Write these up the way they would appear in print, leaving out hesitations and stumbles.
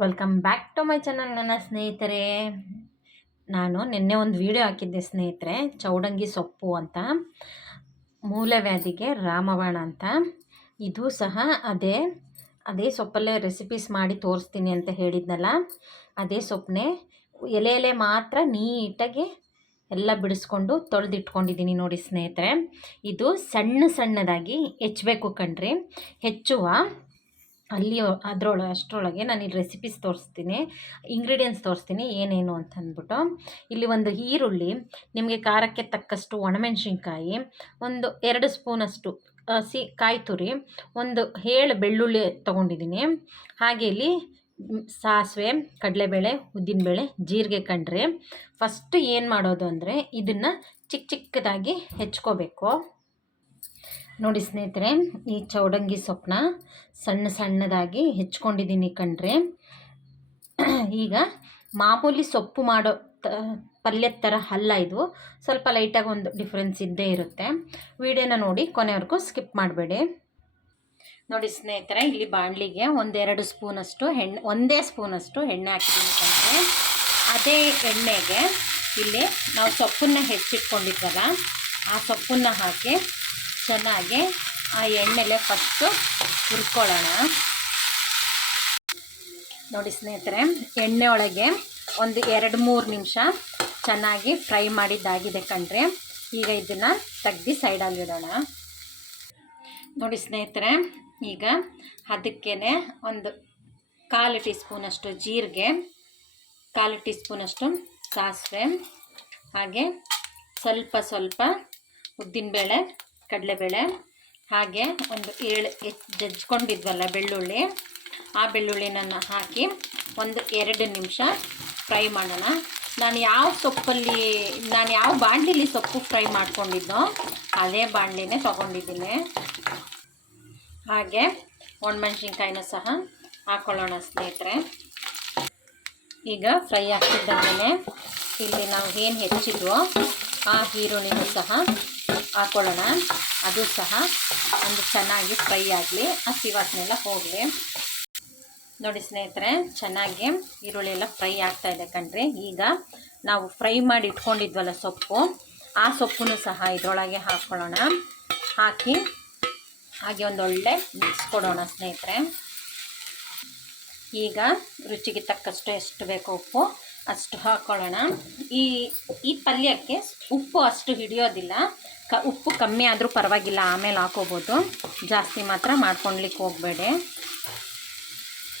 Welcome back to my channel ನನ್ನ ಸ್ನೇಹಿತರೆ. ನಾನು ನಿನ್ನೆ ಒಂದು ವಿಡಿಯೋ ಹಾಕಿದ್ದೆ ಸ್ನೇಹಿತರೆ, ಚೌಡಂಗಿ ಸೊಪ್ಪು ಅಂತ, ಮೂಲವ್ಯಾಧಿಗೆ ರಾಮಬಾಣ ಅಂತ. ಇದು ಸಹ ಅದೇ ಸೊಪ್ಪಲ್ಲೇ ರೆಸಿಪೀಸ್ ಮಾಡಿ ತೋರಿಸ್ತೀನಿ ಅಂತ ಹೇಳಿದ್ನಲ್ಲ, ಅದೇ ಸೊಪ್ಪನ್ನೇ ಎಲೆ ಮಾತ್ರ ನೀಟಾಗಿ ಎಲ್ಲ ಬಿಡಿಸ್ಕೊಂಡು ತೊಳೆದಿಟ್ಕೊಂಡಿದ್ದೀನಿ ನೋಡಿ ಸ್ನೇಹಿತರೆ. ಇದು ಸಣ್ಣದಾಗಿ ಹೆಚ್ಚಬೇಕು ಕಣ್ರಿ. ಹೆಚ್ಚುವ ಅಷ್ಟರೊಳಗೆ ನಾನು ಇಲ್ಲಿ ರೆಸಿಪೀಸ್ ತೋರಿಸ್ತೀನಿ, ಇಂಗ್ರೀಡಿಯೆಂಟ್ಸ್ ತೋರಿಸ್ತೀನಿ ಏನೇನು ಅಂತ ಅಂದ್ಬಿಟ್ಟು. ಇಲ್ಲಿ ಒಂದು ಈರುಳ್ಳಿ, ನಿಮಗೆ ಖಾರಕ್ಕೆ ತಕ್ಕಷ್ಟು ಒಣಮೆಣಸಿನ್ಕಾಯಿ, ಒಂದು 2 ಸ್ಪೂನಷ್ಟು ಕಾಯಿ ತುರಿ, ಒಂದು 7 ಬೆಳ್ಳುಳ್ಳಿ ತೊಗೊಂಡಿದ್ದೀನಿ. ಹಾಗೆ ಇಲ್ಲಿ ಸಾಸಿವೆ, ಕಡಲೆಬೇಳೆ, ಉದ್ದಿನಬೇಳೆ, ಜೀರಿಗೆ ಕಣ್ರಿ. ಫಸ್ಟ್ ಏನು ಮಾಡೋದು ಅಂದರೆ ಇದನ್ನು ಚಿಕ್ಕದಾಗಿ ಹೆಚ್ಕೋಬೇಕು ನೋಡಿ ಸ್ನೇಹಿತರೆ. ಈ ಚೌಡಂಗಿ ಸೊಪ್ಪನ್ನ ಸಣ್ಣದಾಗಿ ಹೆಚ್ಕೊಂಡಿದ್ದೀನಿ ಕಣ್ರಿ. ಈಗ ಮಾಮೂಲಿ ಸೊಪ್ಪು ಮಾಡೋ ಪಲ್ಯದ ಥರ ಅಲ್ಲ ಇದು, ಸ್ವಲ್ಪ ಲೈಟಾಗಿ ಒಂದು ಡಿಫ್ರೆನ್ಸ್ ಇದ್ದೇ ಇರುತ್ತೆ. ವಿಡಿಯೋನ ನೋಡಿ ಕೊನೆವರೆಗೂ ಸ್ಕಿಪ್ ಮಾಡಬೇಡಿ ನೋಡಿ ಸ್ನೇಹಿತರೆ. ಇಲ್ಲಿ ಬಾಣಲಿಗೆ 1-2 ಸ್ಪೂನಷ್ಟು ಒಂದೇ ಸ್ಪೂನಷ್ಟು ಎಣ್ಣೆ ಹಾಕಿದ್ದೀನಿ ಕಣ್ರಿ. ಅದೇ ಎಣ್ಣೆಗೆ ಇಲ್ಲಿ ನಾವು ಸೊಪ್ಪನ್ನು ಹೆಚ್ಚಿಟ್ಕೊಂಡಿದ್ವಲ್ಲ, ಆ ಸೊಪ್ಪನ್ನು ಹಾಕಿ ಚೆನ್ನಾಗಿ ಆ ಎಣ್ಣೆಲೆ ಫಸ್ಟು ಹುರ್ಕೊಳ್ಳೋಣ ನೋಡಿ ಸ್ನೇಹಿತರೆ. ಎಣ್ಣೆ ಒಳಗೆ ಒಂದು 2-3 ನಿಮಿಷ ಚೆನ್ನಾಗಿ ಫ್ರೈ ಮಾಡಿದ್ದಾಗಿದೆ ಕಣ್ರಿ. ಈಗ ಇದನ್ನು ತೆಗ್ದು ಸೈಡಲ್ಲಿಡೋಣ ನೋಡಿ ಸ್ನೇಹಿತರೆ. ಈಗ ಅದಕ್ಕೇ ಒಂದು 1/4 ಟೀ ಸ್ಪೂನಷ್ಟು ಜೀರಿಗೆ, 1/4 ಟೀ ಸ್ಪೂನಷ್ಟು ಸಾಸಿವೆ, ಹಾಗೆ ಸ್ವಲ್ಪ ಉದ್ದಿನಬೇಳೆ, ಕಡಲೆಬೇಳೆ, ಹಾಗೆ ಒಂದು 7 ಜಜ್ಕೊಂಡಿದ್ವಲ್ಲ ಬೆಳ್ಳುಳ್ಳಿ, ಆ ಬೆಳ್ಳುಳ್ಳಿನ ಹಾಕಿ ಒಂದು 2 ನಿಮಿಷ ಫ್ರೈ ಮಾಡೋಣ. ನಾನು ಯಾವ ಬಾಣಲಿಲಿ ಸೊಪ್ಪು ಫ್ರೈ ಮಾಡ್ಕೊಂಡಿದ್ದೋ ಅದೇ ಬಾಣಲಿನೇ ತೊಗೊಂಡಿದ್ದೀನಿ. ಹಾಗೆ ಒಣಮೆಣ್ಸಿನ್ಕಾಯಿನೂ ಸಹ ಹಾಕ್ಕೊಳ್ಳೋಣ ಸ್ನೇಹಿತರೆ. ಈಗ ಫ್ರೈ ಆಗ್ತಿದ್ದಾಗಲೇ ಇಲ್ಲಿ ನಾವು ಏನು ಹೆಚ್ಚಿದ್ವೋ ಆ ಈರುಳ್ಳಿನೂ ಸಹ ಹಾಕ್ಕೊಳ್ಳೋಣ. ಅದು ಸಹ ಒಂದು ಚೆನ್ನಾಗಿ ಫ್ರೈ ಆಗಲಿ, ಹಸಿ ವಾಸನೆ ಎಲ್ಲ ಹೋಗಲಿ ನೋಡಿ ಸ್ನೇಹಿತರೆ. ಚೆನ್ನಾಗಿ ಈರುಳ್ಳಿ ಎಲ್ಲ ಫ್ರೈ ಆಗ್ತಾಯಿದೆ ಕಣ್ರಿ. ಈಗ ನಾವು ಫ್ರೈ ಮಾಡಿ ಇಟ್ಕೊಂಡಿದ್ವಲ್ಲ ಸೊಪ್ಪು, ಆ ಸೊಪ್ಪನ್ನು ಸಹ ಇದರೊಳಗೆ ಹಾಕ್ಕೊಳ್ಳೋಣ. ಹಾಕಿ ಹಾಗೆ ಒಂದೊಳ್ಳೆ ಮಿಕ್ಸ್ ಕೊಡೋಣ ಸ್ನೇಹಿತರೆ. ಈಗ ರುಚಿಗೆ ತಕ್ಕಷ್ಟು ಎಷ್ಟು ಬೇಕೋ ಉಪ್ಪು ಅಷ್ಟು ಹಾಕ್ಕೊಳ್ಳೋಣ. ಈ ಪಲ್ಯಕ್ಕೆ ಉಪ್ಪು ಅಷ್ಟು ಹಿಡಿಯೋದಿಲ್ಲ, ಉಪ್ಪು ಕಮ್ಮಿ ಆದರೂ ಪರವಾಗಿಲ್ಲ, ಆಮೇಲೆ ಹಾಕೋಬೋದು, ಜಾಸ್ತಿ ಮಾತ್ರ ಮಾಡ್ಕೊಳ್ಲಿಕ್ಕೆ ಹೋಗಬೇಡಿ.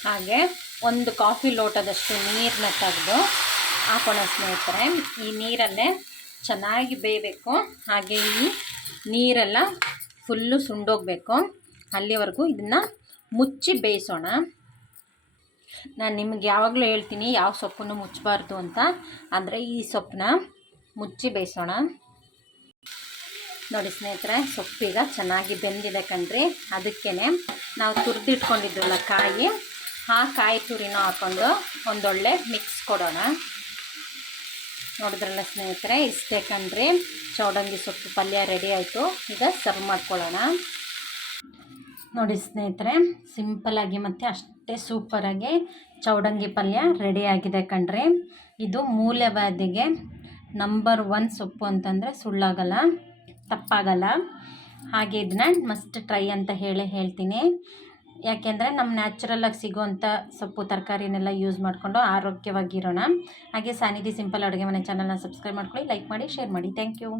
ಹಾಗೆ ಒಂದು ಕಾಫಿ ಲೋಟದಷ್ಟು ನೀರನ್ನ ತೆಗೆದು ಹಾಕೋಣ ಸ್ನೇಹಿತರೆ. ಈ ನೀರಲ್ಲೇ ಚೆನ್ನಾಗಿ ಬೇಯಬೇಕು. ಹಾಗೆ ಈ ನೀರೆಲ್ಲ ಫುಲ್ಲು ಸುಂಡೋಗಬೇಕು, ಅಲ್ಲಿವರೆಗೂ ಇದನ್ನು ಮುಚ್ಚಿ ಬೇಯಿಸೋಣ. ನಾನು ನಿಮ್ಗೆ ಯಾವಾಗಲೂ ಹೇಳ್ತೀನಿ ಯಾವ ಸೊಪ್ಪನ್ನು ಮುಚ್ಚಬಾರ್ದು ಅಂತ, ಅಂದರೆ ಈ ಸೊಪ್ಪನ್ನ ಮುಚ್ಚಿ ಬೇಯಿಸೋಣ ನೋಡಿ ಸ್ನೇಹಿತರೆ. ಸೊಪ್ಪೀಗ ಚೆನ್ನಾಗಿ ಬೆಂದಿದೆ ಕಣ್ರಿ. ಅದಕ್ಕೇ ನಾವು ತುರಿದಿಟ್ಕೊಂಡಿದ್ವಲ್ಲ ಕಾಯಿ, ಆ ಕಾಯಿ ತುರಿನ ಹಾಕ್ಕೊಂಡು ಒಂದೊಳ್ಳೆ ಮಿಕ್ಸ್ ಕೊಡೋಣ. ನೋಡಿದ್ರಲ್ಲ ಸ್ನೇಹಿತರೆ, ಇಷ್ಟೇ ಕಣ್ರಿ, ಚೌಡಂಗಿ ಸೊಪ್ಪು ಪಲ್ಯ ರೆಡಿ ಆಯಿತು. ಈಗ ಸರ್ವ್ ಮಾಡ್ಕೊಳ್ಳೋಣ ನೋಡಿ ಸ್ನೇಹಿತರೆ. ಸಿಂಪಲಾಗಿ ಮತ್ತು ಅಷ್ಟೇ ಸೂಪರಾಗಿ ಚೌಡಂಗಿ ಪಲ್ಯ ರೆಡಿಯಾಗಿದೆ ಕಣ್ರಿ. ಇದು ಮೂಲವ್ಯಾಧಿಗೆ ನಂಬರ್ 1 ಸೊಪ್ಪು ಅಂತಂದರೆ ಸುಳ್ಳಾಗಲ್ಲ, ತಪ್ಪಾಗಲ್ಲ. ಹಾಗೆ ಇದನ್ನ ಮಸ್ಟ್ ಟ್ರೈ ಅಂತ ಹೇಳ್ತೀನಿ. ಯಾಕೆಂದರೆ ನಮ್ಮ ನ್ಯಾಚುರಲಾಗಿ ಸಿಗೋವಂಥ ಸೊಪ್ಪು ತರಕಾರಿನೆಲ್ಲ ಯೂಸ್ ಮಾಡಿಕೊಂಡು ಆರೋಗ್ಯವಾಗಿರೋಣ. ಹಾಗೆ ಸಾನಿಧಿ ಸಿಂಪಲ್ ಅಡುಗೆ ಮನೆ ಚಾನಲ್ನ ಸಬ್ಸ್ಕ್ರೈಬ್ ಮಾಡ್ಕೊಳ್ಳಿ, ಲೈಕ್ ಮಾಡಿ, ಶೇರ್ ಮಾಡಿ. Thank you.